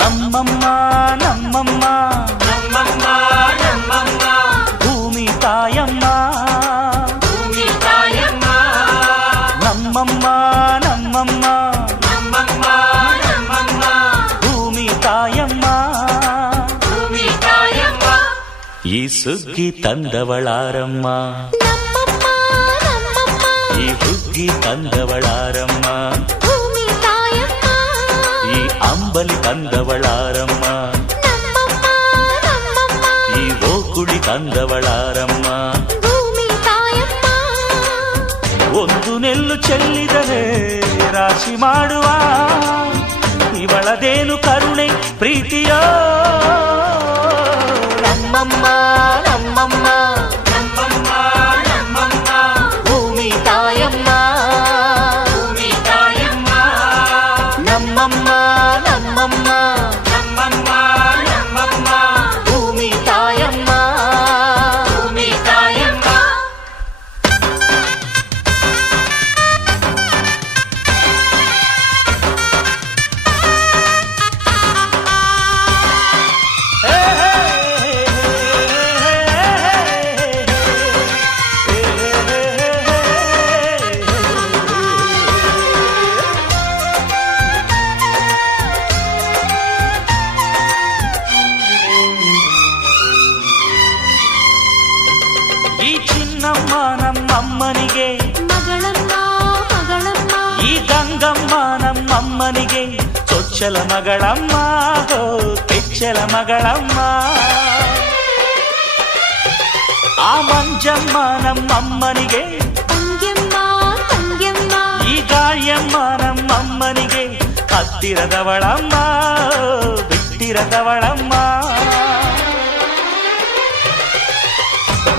ನಮ್ಮಮ್ಮ ನಮ್ಮಮ್ಮ ನಮ್ಮಮ್ಮ ನಮ್ಮಮ್ಮ ಭೂಮಿ ತಾಯಮ್ಮ ಭೂಮಿ ತಾಯಮ್ಮ ನಮ್ಮಮ್ಮ ನಮ್ಮಮ್ಮ ನಮ್ಮಮ್ಮ ನಮ್ಮಮ್ಮ ಭೂಮಿ ತಾಯಮ್ಮ ಭೂಮಿ ತಾಯಮ್ಮ ಈ ಸುಗ್ಗಿ ತಂದವಳಾರಮ್ಮ ನಮ್ಮಮ್ಮ ನಮ್ಮಮ್ಮ ಈ ಹುಗ್ಗಿ ತಂದವಳಾರಮ್ಮ ಭೂಮಿ ತಾಯಮ್ಮ ಈ ಅಂಬಲಿ ತಂದವಳಾರಮ್ಮ ನಮ್ಮಮ್ಮ ನಮ್ಮಮ್ಮ ಈ ಓಕುಳಿ ತಂದವಳಾರಮ್ಮ ಭೂಮಿ ತಾಯಮ್ಮ ಒಂದು ನೆಲ್ಲು ಚೆಲ್ಲಿದರೆ ರಾಶಿ ಮಾಡುವ ಈ ಗಂಗಮ್ಮ ನಮ್ಮಮ್ಮನಿಗೆ ಚೊಚ್ಚಲ ಮಗಳಮ್ಮ ಹೋ ಕೆಚ್ಚಲ ಮಗಳಮ್ಮ ಆ ಮಂಜಮ್ಮ ನಮ್ಮಮ್ಮನಿಗೆ ತಂಗ್ಯಮ್ಮ ತಂಗ್ಯಮ್ಮ ಈ ಗಾಳಿಯಮ್ಮ ನಮ್ಮಮ್ಮನಿಗೆ ಹತ್ತಿರದವಳಮ್ಮ ಬಿಟ್ಟಿರದವಳಮ್ಮ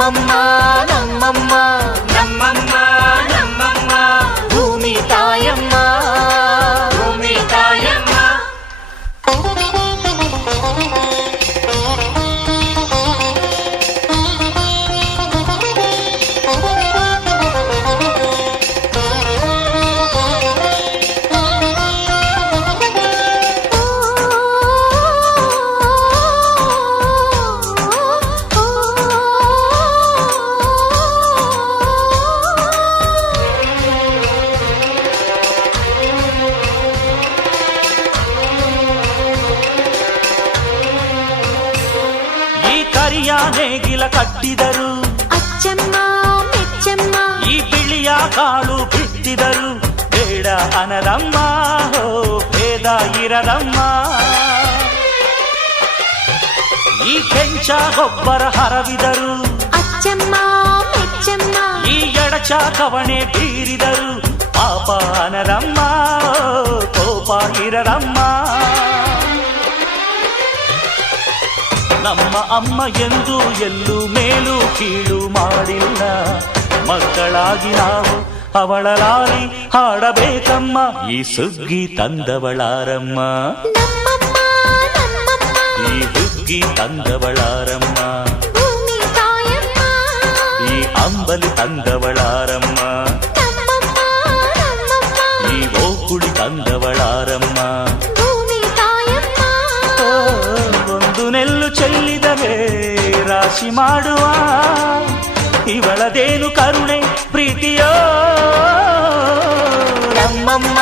నమ్మమ్మ నమ్మమ్మ. ಕರಿಯ ನೇಗಿಲ ಕಟ್ಟಿದರು ಅಚ್ಚಮ್ಮ ಮೆಚ್ಚಮ್ಮ ಈ ಬಿಳಿಯ ಕಾಳು ಬಿತ್ತಿದರು ಬೇಡ ಅನರಮ್ಮ ಹೋ ಭೇದ ಇರದಮ್ಮ ಈ ಕೆಂಚ ಗೊಬ್ಬರ ಹರವಿದರು ಅಚ್ಚಮ್ಮ ಮೆಚ್ಚಮ್ಮ ಈ ಎಡಚ ಕವಣೆ ಬೀರಿದರು ಪಾಪ ಅನರಮ್ಮ ಕೋಪ ಇರರಮ್ಮ ನಮ್ಮ ಅಮ್ಮ ಎಂದು ಎಲ್ಲೂ ಮೇಲು ಕೀಳು ಮಾಡಿಲ್ಲ. ಮಕ್ಕಳಾಗಿ ನಾವು ಅವಳ ಲಾಲಿ ಹಾಡಬೇಕಮ್ಮ. ಈ ಸುಗ್ಗಿ ತಂದವಳಾರಮ್ಮ. ಈ ಸುಗ್ಗಿ ತಂದವಳಾರಮ್ಮ. ಈ ಅಂಬಲಿ ತಂದವಳಾರಮ್ಮ. ರಾಶಿ ಮಾಡುವ ಇವಳದೇನು ಕರುಣೆ ಪ್ರೀತಿಯೋ ನಮ್ಮಮ್ಮ